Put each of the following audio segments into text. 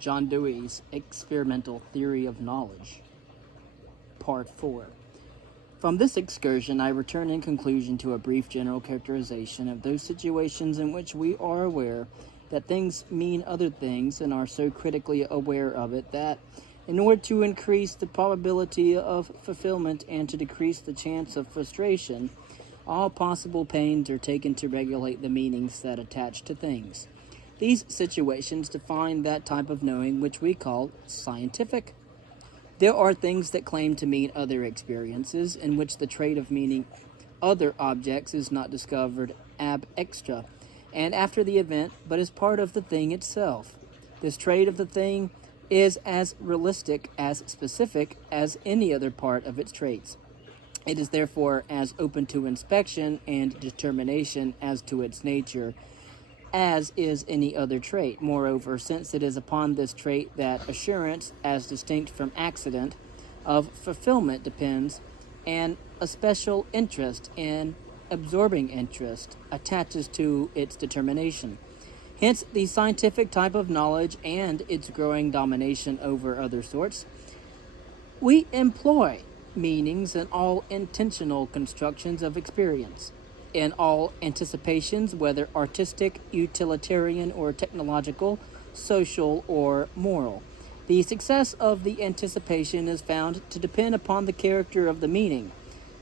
John Dewey's Experimental Theory of Knowledge, Part 4. From this excursion, I return in conclusion to a brief general characterization of those situations in which we are aware that things mean other things and are so critically aware of it that, in order to increase the probability of fulfillment and to decrease the chance of frustration, all possible pains are taken to regulate the meanings that attach to things. These situations define that type of knowing which we call scientific. There are things that claim to mean other experiences, in which the trait of meaning other objects is not discovered ab extra, and after the event, but is part of the thing itself. This trait of the thing is as realistic, as specific as any other part of its traits. It is therefore as open to inspection and determination as to its nature as is any other trait. Moreover, since it is upon this trait that assurance, as distinct from accident, of fulfillment depends, and a special interest in absorbing interest attaches to its determination. Hence, the scientific type of knowledge and its growing domination over other sorts. We employ meanings in all intentional constructions of experience, in all anticipations, whether artistic, utilitarian, or technological, social, or moral. The success of the anticipation is found to depend upon the character of the meaning,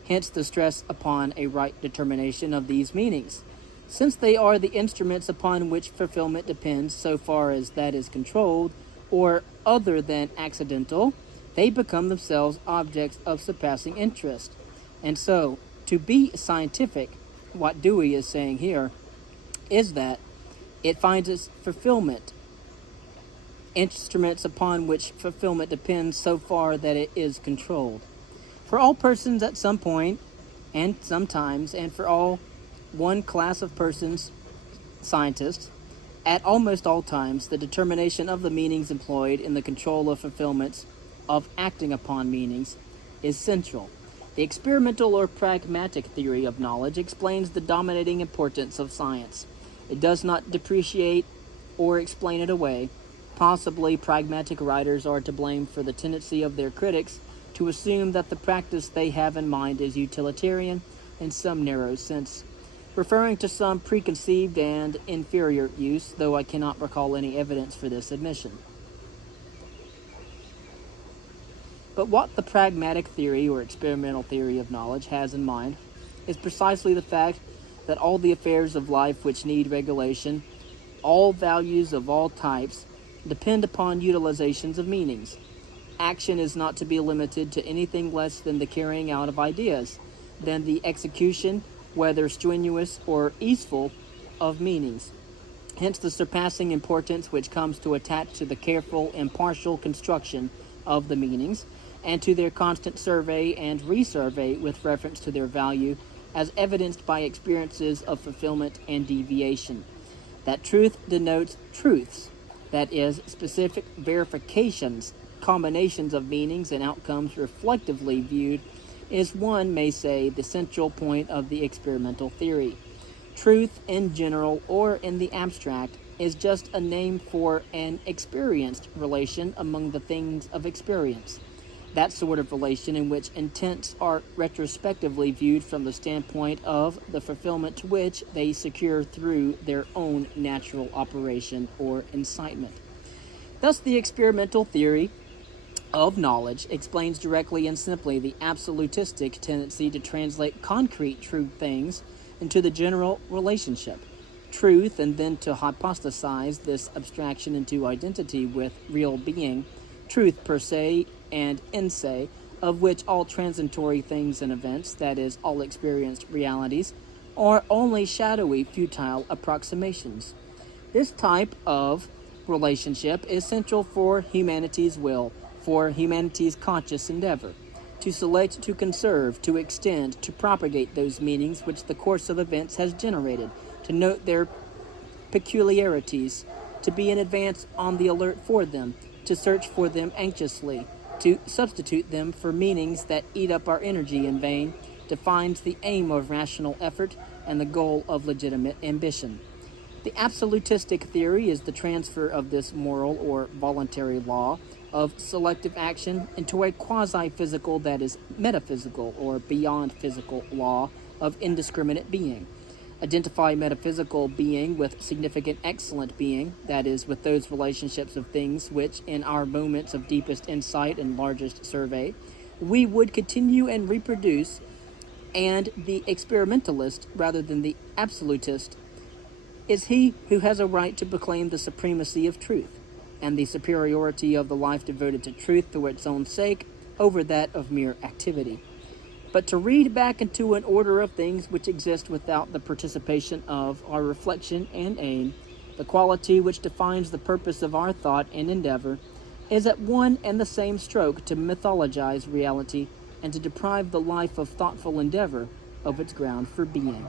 hence the stress upon a right determination of these meanings. Since they are the instruments upon which fulfillment depends so far as that is controlled, or other than accidental, they become themselves objects of surpassing interest. And so, to be scientific, what Dewey is saying here is that it finds its fulfillment, instruments upon which fulfillment depends so far that it is controlled. For all persons at some point, and sometimes, and for all one class of persons, scientists, at almost all times, the determination of the meanings employed in the control of fulfillments, of acting upon meanings, is central. The experimental or pragmatic theory of knowledge explains the dominating importance of science. It does not depreciate or explain it away. Possibly pragmatic writers are to blame for the tendency of their critics to assume that the practice they have in mind is utilitarian in some narrow sense, referring to some preconceived and inferior use, though I cannot recall any evidence for this admission. But what the pragmatic theory or experimental theory of knowledge has in mind is precisely the fact that all the affairs of life which need regulation, all values of all types, depend upon utilizations of meanings. Action is not to be limited to anything less than the carrying out of ideas, than the execution, whether strenuous or easeful, of meanings. Hence the surpassing importance which comes to attach to the careful, impartial construction of the meanings, and to their constant survey and resurvey with reference to their value, as evidenced by experiences of fulfillment and deviation. That truth denotes truths, that is, specific verifications, combinations of meanings and outcomes reflectively viewed, is, one may say, the central point of the experimental theory. Truth in general or in the abstract is just a name for an experienced relation among the things of experience. That sort of relation in which intents are retrospectively viewed from the standpoint of the fulfillment to which they secure through their own natural operation or incitement. Thus, the experimental theory of knowledge explains directly and simply the absolutistic tendency to translate concrete true things into the general relationship, truth, and then to hypostasize this abstraction into identity with real being, truth per se and in se, of which all transitory things and events, that is, all experienced realities, are only shadowy, futile approximations. This type of relationship is central for humanity's will, for humanity's conscious endeavor, to select, to conserve, to extend, to propagate those meanings which the course of events has generated, to note their peculiarities, to be in advance on the alert for them, to search for them anxiously, to substitute them for meanings that eat up our energy in vain, defines the aim of rational effort and the goal of legitimate ambition. The absolutistic theory is the transfer of this moral or voluntary law of selective action into a quasi-physical, that is, metaphysical or beyond physical law of indiscriminate being. Identify metaphysical being with significant excellent being, that is, with those relationships of things which, in our moments of deepest insight and largest survey, we would continue and reproduce, and the experimentalist, rather than the absolutist, is he who has a right to proclaim the supremacy of truth, and the superiority of the life devoted to truth for its own sake over that of mere activity. But to read back into an order of things which exist without the participation of our reflection and aim, the quality which defines the purpose of our thought and endeavor, is at one and the same stroke to mythologize reality and to deprive the life of thoughtful endeavor of its ground for being.